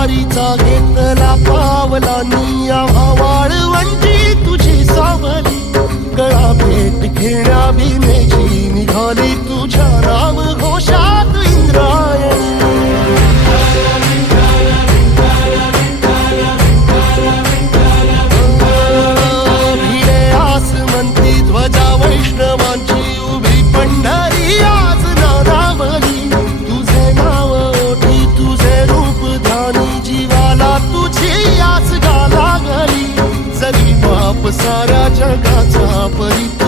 वारीचा घेतला पावलांनी आम्हा वाळवंटी तुझी सावली गळा भेट घेण्या भीमेची निघाली तुझ्या नाम घोषात इंद्रायणी भिडे आसमंती ध्वजा वैष्णवांची उभी पंढरी आज नादावली तुझे नाव ओठी तुझे रूप ध्यानी जीवाला तुझी आस गा लागली जरी बाप साऱ्या जगाचा परी